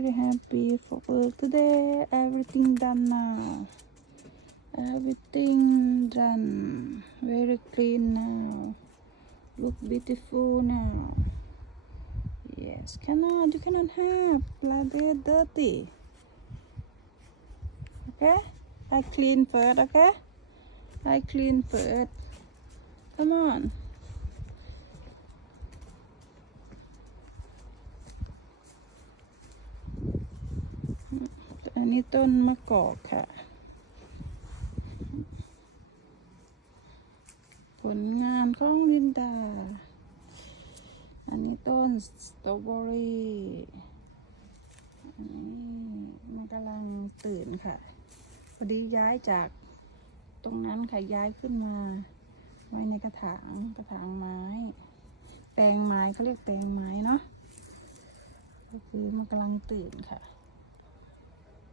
very happy for today. Everything done now everything done. Very clean now. Look beautiful now. Yes cannot you cannot have that dirty. Okay? I clean first okay? I clean first come on ต้นมะกอกค่ะ ผลงานของลินดา อันนี้ต้นสตรอเบอรี่อันนี้มันกำลังตื่นค่ะพอดีย้ายจากตรงนั้นค่ะย้ายขึ้นมา ไว้ในกระถางกระถางไม้ แปลงไม้เขาเรียกแปลงไม้เนาะก็คือมันกำลังตื่นค่ะ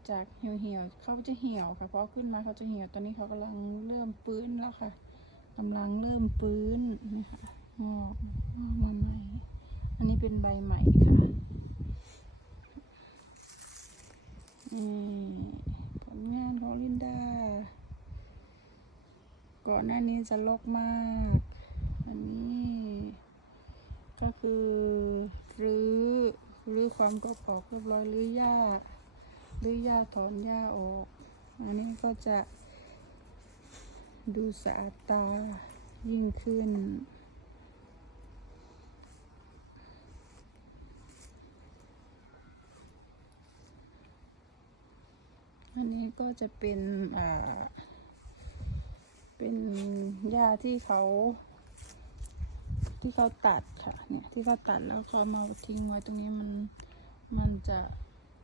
จากเหี่ยวเหี่ยวๆเขาจะเหี่ยวค่ะเพราะขึ้นมาเขาจะเหี่ยวตอนนี้เขากำลังเริ่มฟื้นแล้วค่ะกำลังเริ่มฟื้นนี่ค่ะงอกงอกมาใหม่ อันนี้เป็นใบใหม่ค่ะนี่ผลงานของลินดาก่อนหน้านี้จะลกมาก อันนี้ ก็คือรื้อรื้อความกบออกเรียบร้อยรื้อหญ้า หรือหญ้าถอนหญ้าออก อันนี้ก็จะดูสะอาดตายิ่งขึ้น อันนี้ก็จะเป็นอ่าเป็นหญ้าที่เขาที่เขาตัดค่ะเนี่ยที่เขาตัดแล้วเขามาทิ้งไว้ตรงนี้มันมันจะ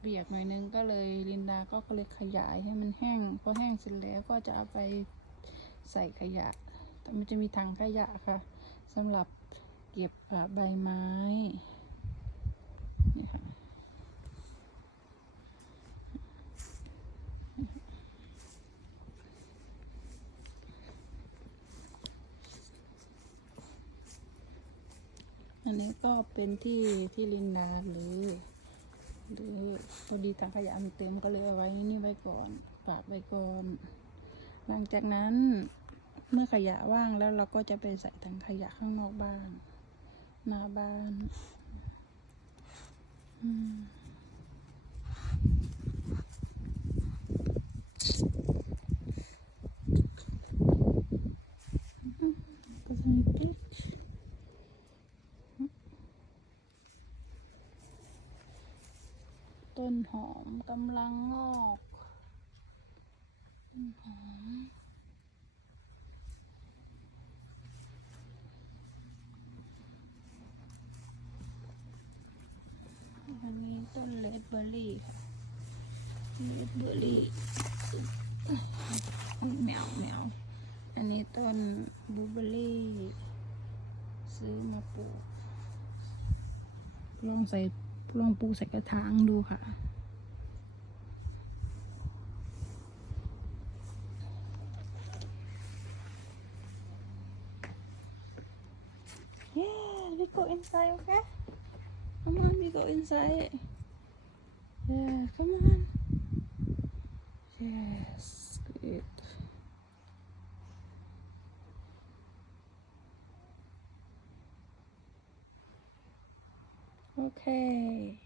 เปียกหน่อยนึงก็เลยลินดาก็เลยขยายให้มันแห้งพอแห้งเสร็จแล้วก็จะเอาไปใส่ขยะแต่มันจะมีถังขยะค่ะสำหรับเก็บใบไม้นี่ค่ะอันนี้ก็เป็นที่ที่ลินดาหรือ หรือพอดีถังขยะมันเต็มก็เลยเอาไว้นี่ไว้ก่อนฝากไว้ก่อนหลังจากนั้นเมื่อขยะว่างแล้วเราก็จะไปใส่ถังขยะข้างนอกบ้านหน้าบ้าน อืมก็จะมีปิ๊ก ต้นหอมกำลังงอก ต้นหอม อันนี้ต้นเลดเบอร์รี่ค่ะเลดเบอร์รี่แมวแมวอันนี้ต้นบลูเบอร์รี่ ซื้อมาปลูก ลองใส่ ลองปลูกใส่กระถางดูค่ะ Yeah, we go inside, okay? Come on, we go inside. Yeah, come on. Okay.